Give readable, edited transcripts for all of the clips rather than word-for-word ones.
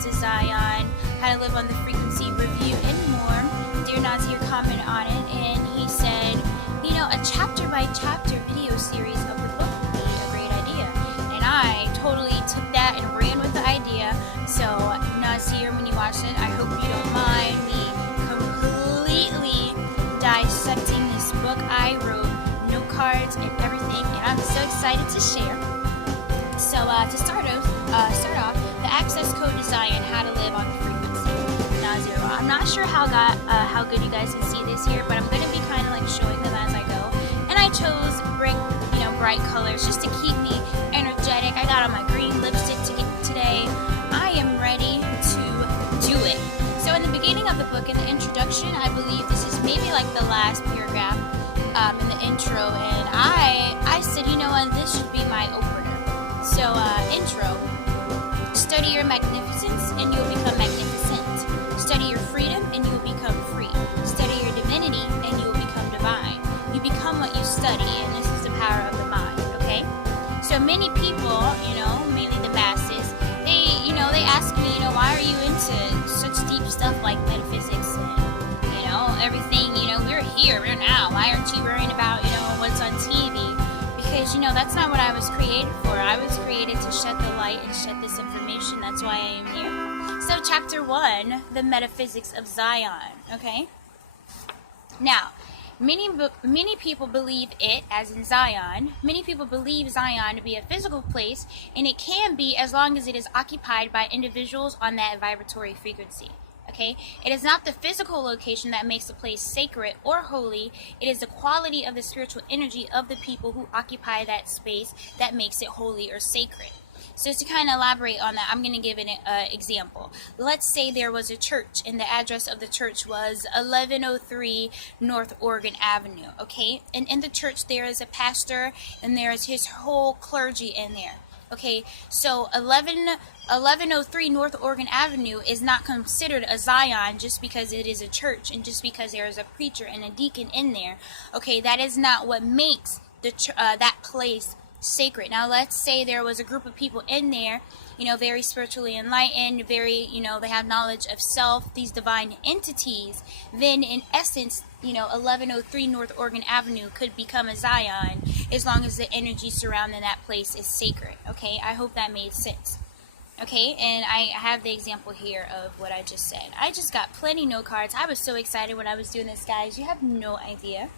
to Zion, how to live on the frequency, review, and more. Dear Naazir commented on it, and he said, a chapter by chapter video series of the book would be a great idea. And I totally took that and ran with the idea. So Naazir, when you watch it, I hope you don't mind me completely dissecting this book I wrote, note cards and everything, and I'm so excited to share. So to start off, the access code to Zion, how to live on the frequency, Naazir Ra. I'm not sure how good you guys can see this here, but I'm going to be kind of like showing them as I go. And I chose bright colors just to keep me energetic. I got on my green lipstick today. I am ready to do it. So in the beginning of the book, in the introduction, I believe this is maybe like the last paragraph in the intro, and I said, this should be my opener. So, intro. Study your magnificence and you'll become magnificent. Study your freedom and you will become free. Study your divinity and you will become divine. You become what you study, and this is the power of the mind, okay? So many people, mainly the masses, they ask me, why are you into such deep stuff like metaphysics and, everything, we're here, we're now. Why aren't you worrying about, what's on TV? Because, that's not what I was created for. I was created to shed the light and shed this information. That's why I am here. So, chapter 1, the metaphysics of Zion, okay? Now, many people believe it, as in Zion. Many people believe Zion to be a physical place, and it can be as long as it is occupied by individuals on that vibratory frequency. Okay? It is not the physical location that makes a place sacred or holy. It is the quality of the spiritual energy of the people who occupy that space that makes it holy or sacred. So to kind of elaborate on that, I'm going to give an example. Let's say there was a church, and the address of the church was 1103 North Oregon Avenue, okay? And in the church there is a pastor, and there is his whole clergy in there. Okay, so 1103 North Oregon Avenue is not considered a Zion just because it is a church and just because there is a preacher and a deacon in there. Okay, that is not what makes that place sacred. Now, let's say there was a group of people in there, very spiritually enlightened, very, they have knowledge of self, these divine entities. Then, in essence, 1103 North Oregon Avenue could become a Zion as long as the energy surrounding that place is sacred. Okay, I hope that made sense. Okay, and I have the example here of what I just said. I just got plenty note cards. I was so excited when I was doing this, guys. You have no idea.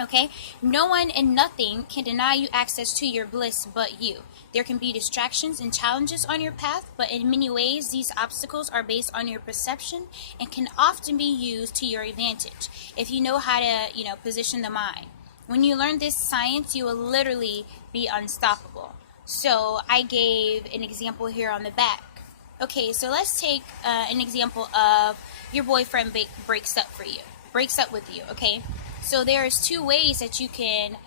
Okay, no one and nothing can deny you access to your bliss but you. There can be distractions and challenges on your path, but in many ways, these obstacles are based on your perception and can often be used to your advantage if you know how to, position the mind. When you learn this science, you will literally be unstoppable. So I gave an example here on the back. Okay, so let's take an example of your boyfriend breaks up with you, okay? So there's two ways that you can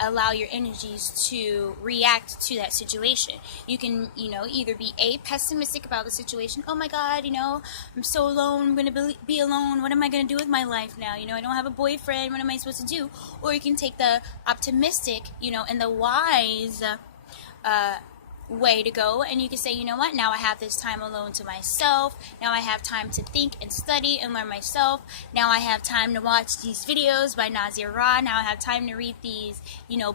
allow your energies to react to that situation. You can, either be pessimistic about the situation. Oh my God, I'm so alone. I'm going to be alone. What am I going to do with my life now? I don't have a boyfriend. What am I supposed to do? Or you can take the optimistic, and the wise way to go, and you can say, what, now I have this time alone to myself. Now I have time to think and study and learn myself. Now I have time to watch these videos by Naazir Ra. Now I have time to read these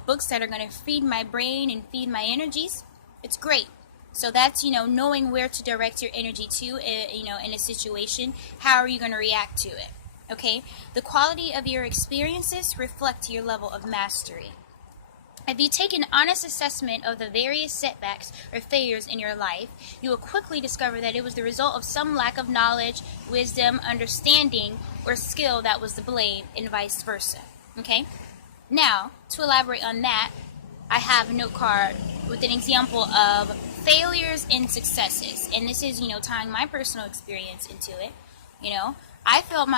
books that are going to feed my brain and feed my energies. It's great. So that's knowing where to direct your energy to in a situation. How are you going to react to it? Okay, the quality of your experiences reflect your level of mastery. If you take an honest assessment of the various setbacks or failures in your life, you will quickly discover that it was the result of some lack of knowledge, wisdom, understanding, or skill that was to blame, and vice versa. Okay? Now, to elaborate on that, I have a note card with an example of failures and successes. And this is, tying my personal experience into it. I felt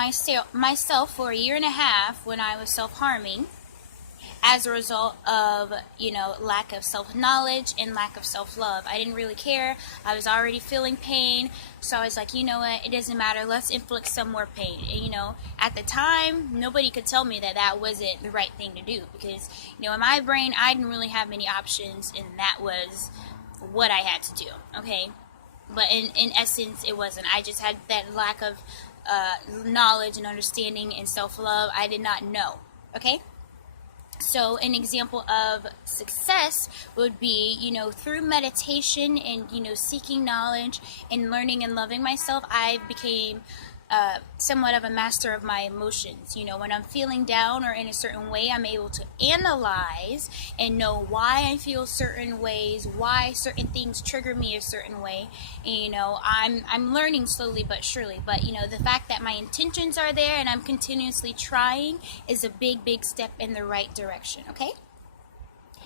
myself for a year and a half when I was self-harming, as a result of, lack of self-knowledge and lack of self-love. I didn't really care. I was already feeling pain. So I was like, what, it doesn't matter. Let's inflict some more pain. And, at the time, nobody could tell me that that wasn't the right thing to do. Because, in my brain, I didn't really have many options. And that was what I had to do. Okay? But in essence, it wasn't. I just had that lack of knowledge and understanding and self-love. I did not know. Okay? So an example of success would be, through meditation and, seeking knowledge and learning and loving myself, I became somewhat of a master of my emotions. When I'm feeling down or in a certain way, I'm able to analyze and know why I feel certain ways, why certain things trigger me a certain way. And, I'm learning slowly but surely. But, the fact that my intentions are there and I'm continuously trying is a big, big step in the right direction, okay?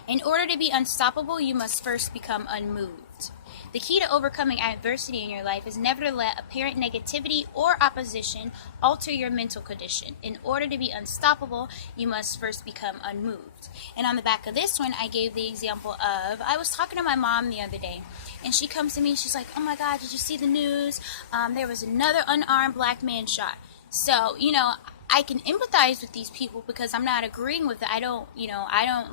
In order to be unstoppable, you must first become unmoved. The key to overcoming adversity in your life is never to let apparent negativity or opposition alter your mental condition. In order to be unstoppable, you must first become unmoved. And on the back of this one, I gave the example of, I was talking to my mom the other day, and she comes to me, she's like, oh my God, did you see the news? There was another unarmed black man shot. So, I can empathize with these people because I'm not agreeing with it. I don't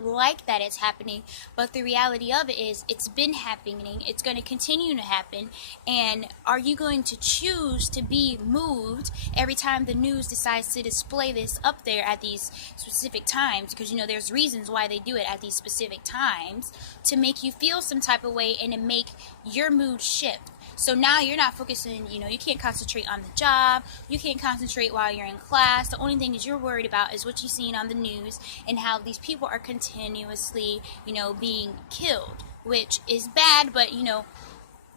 like that it's happening. But the reality of it is it's been happening. It's going to continue to happen. And are you going to choose to be moved every time the news decides to display this up there at these specific times? Because, there's reasons why they do it at these specific times to make you feel some type of way and to make your mood shift. So now you're not focusing, you can't concentrate on the job, you can't concentrate while you're in class. The only thing that you're worried about is what you've seen on the news and how these people are continuously, being killed, which is bad, but,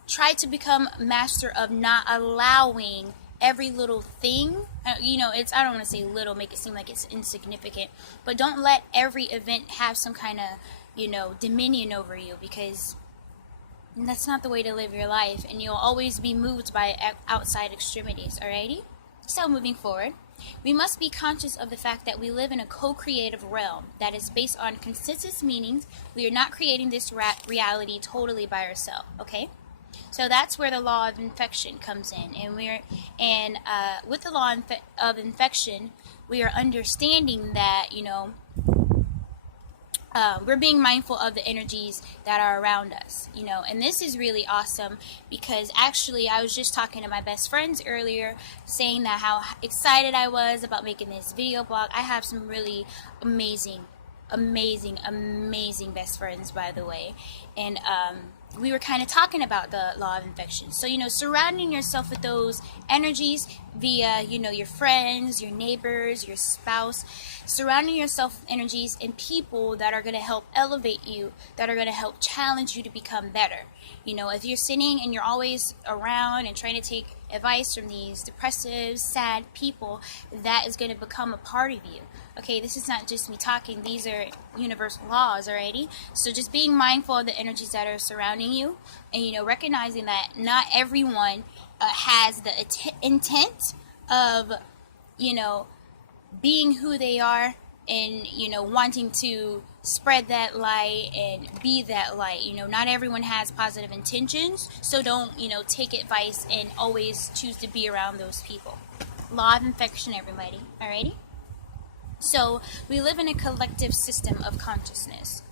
try to become master of not allowing every little thing, I don't want to say little, make it seem like it's insignificant, but don't let every event have some kind of, dominion over you, because that's not the way to live your life, and you'll always be moved by outside extremities, alrighty? So moving forward, we must be conscious of the fact that we live in a co-creative realm that is based on consensus, meaning we are not creating this reality totally by ourselves, okay? So that's where the law of infection comes in, and with the law of infection, we are understanding that, we're being mindful of the energies that are around us, and this is really awesome because actually I was just talking to my best friends earlier saying that how excited I was about making this video blog. I have some really amazing best friends, by the way, and we were kind of talking about the law of infection. So, surrounding yourself with those energies via, your friends, your neighbors, your spouse, surrounding yourself with energies and people that are going to help elevate you, that are going to help challenge you to become better. If you're sitting and you're always around and trying to take advice from these depressive, sad people, that is going to become a part of you. Okay, this is not just me talking. These are universal laws, alrighty? So just being mindful of the energies that are surrounding you and, recognizing that not everyone has the intent of, being who they are and, wanting to spread that light and be that light. Not everyone has positive intentions, so don't, take advice and always choose to be around those people. Law of infection, everybody, alrighty? So, we live in a collective system of consciousness.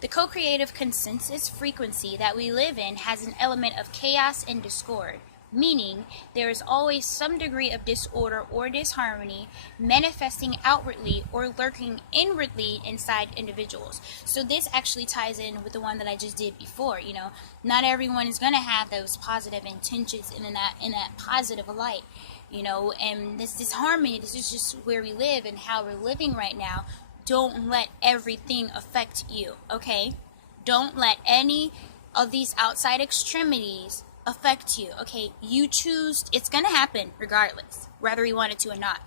The co-creative consensus frequency that we live in has an element of chaos and discord, meaning there is always some degree of disorder or disharmony manifesting outwardly or lurking inwardly inside individuals. So this actually ties in with the one that I just did before. Not everyone is going to have those positive intentions in that positive light. And this disharmony, this is just where we live and how we're living right now. Don't let everything affect you, okay? Don't let any of these outside extremities affect you, okay? You choose, it's going to happen regardless, whether you want it to or not.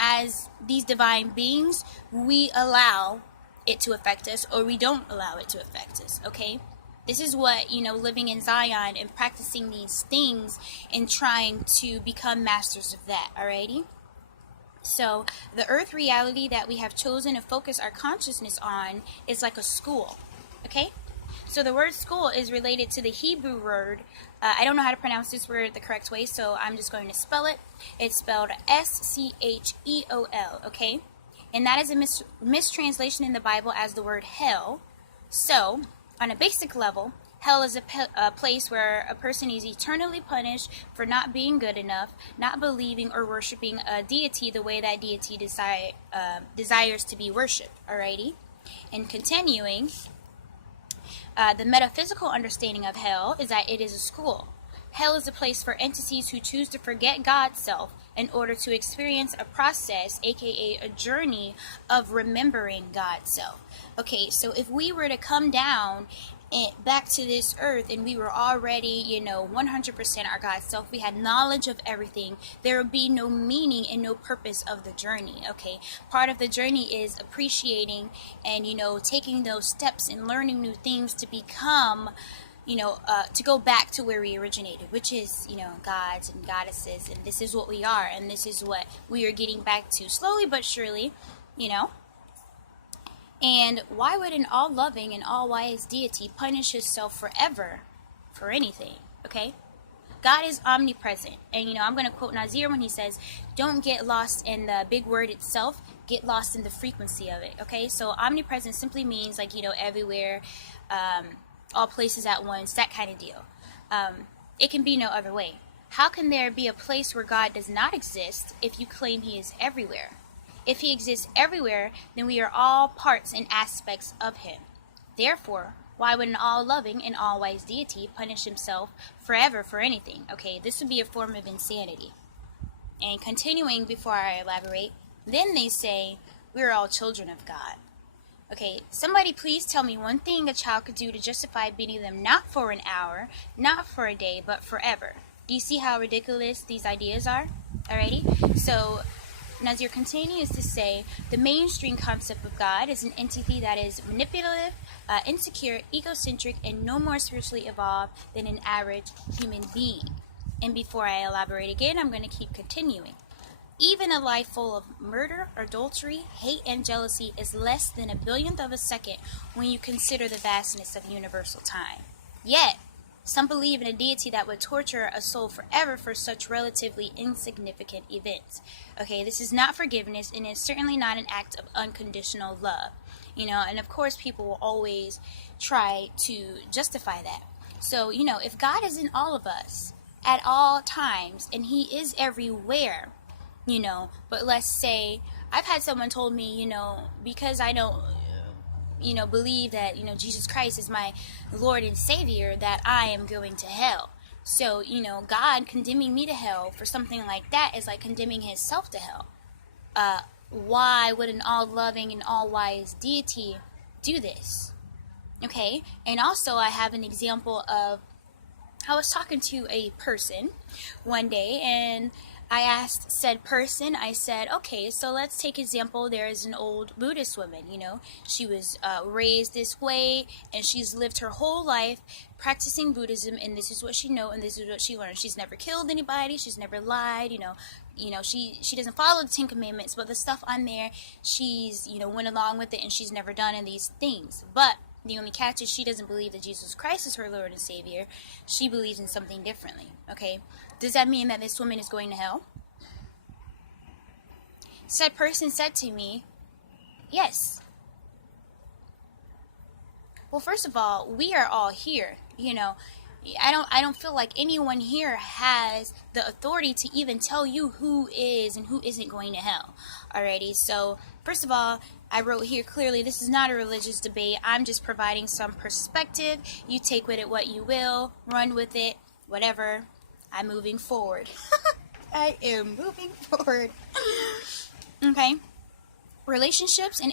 As these divine beings, we allow it to affect us or we don't allow it to affect us, okay? This is what, living in Zion and practicing these things and trying to become masters of that, alrighty? So, the earth reality that we have chosen to focus our consciousness on is like a school, okay? So, the word school is related to the Hebrew word. I don't know how to pronounce this word the correct way, so I'm just going to spell it. It's spelled S-C-H-E-O-L, okay? And that is a mistranslation in the Bible as the word hell. So, on a basic level, Hell is a place where a person is eternally punished for not being good enough, not believing or worshiping a deity the way that deity desires to be worshipped. Alrighty? And continuing, the metaphysical understanding of hell is that it is a school. Hell is a place for entities who choose to forget God's self in order to experience a process, aka a journey of remembering God's self. Okay, so if we were to come down back to this earth and we were already 100% our God's self, we had knowledge of everything, there would be no meaning and no purpose of the journey. Okay, part of the journey is appreciating and taking those steps and learning new things to become to go back to where we originated, which is gods and goddesses, and this is what we are, and this is what we are getting back to slowly but surely. And why would an all-loving and all-wise deity punish himself forever for anything? Okay? God is omnipresent. And, I'm going to quote Naazir when he says, don't get lost in the big word itself, get lost in the frequency of it. Okay? So omnipresent simply means, everywhere, all places at once, that kind of deal. It can be no other way. How can there be a place where God does not exist if you claim he is everywhere? If he exists everywhere, then we are all parts and aspects of him. Therefore, why would an all-loving and all-wise deity punish himself forever for anything? Okay, this would be a form of insanity. And continuing before I elaborate, then they say, we're all children of God. Okay, somebody please tell me one thing a child could do to justify beating them not for an hour, not for a day, but forever. Do you see how ridiculous these ideas are? Alrighty, so Naazir continues to say, the mainstream concept of God is an entity that is manipulative, insecure, egocentric, and no more spiritually evolved than an average human being. And before I elaborate again, I'm going to keep continuing. Even a life full of murder, adultery, hate, and jealousy is less than a billionth of a second when you consider the vastness of universal time. Yet, some believe in a deity that would torture a soul forever for such relatively insignificant events. Okay, this is not forgiveness, and it's certainly not an act of unconditional love. And of course people will always try to justify that. So, if God is in all of us at all times, and he is everywhere, but let's say, I've had someone told me, because I don't believe that, Jesus Christ is my Lord and Savior, that I am going to hell. So, God condemning me to hell for something like that is like condemning himself to hell. Why would an all-loving and all-wise deity do this? Okay, and also I have an example of, I was talking to a person one day, and I asked said person, I said, okay, so let's take example, there is an old Buddhist woman, she was raised this way, and she's lived her whole life practicing Buddhism, and this is what she knows, and this is what she learned. She's never killed anybody, she's never lied, she doesn't follow the 10 Commandments, but the stuff on there, she's, went along with it, and she's never done any of these things. But the only catch is she doesn't believe that Jesus Christ is her Lord and Savior. She believes in something differently, okay? Does that mean that this woman is going to hell? Said person said to me, yes. Well, first of all, we are all here, I don't feel like anyone here has the authority to even tell you who is and who isn't going to hell. Alrighty, so first of all, I wrote here clearly, this is not a religious debate. I'm just providing some perspective. You take with it what you will, run with it, whatever. I'm moving forward. I am moving forward. Okay. Relationships and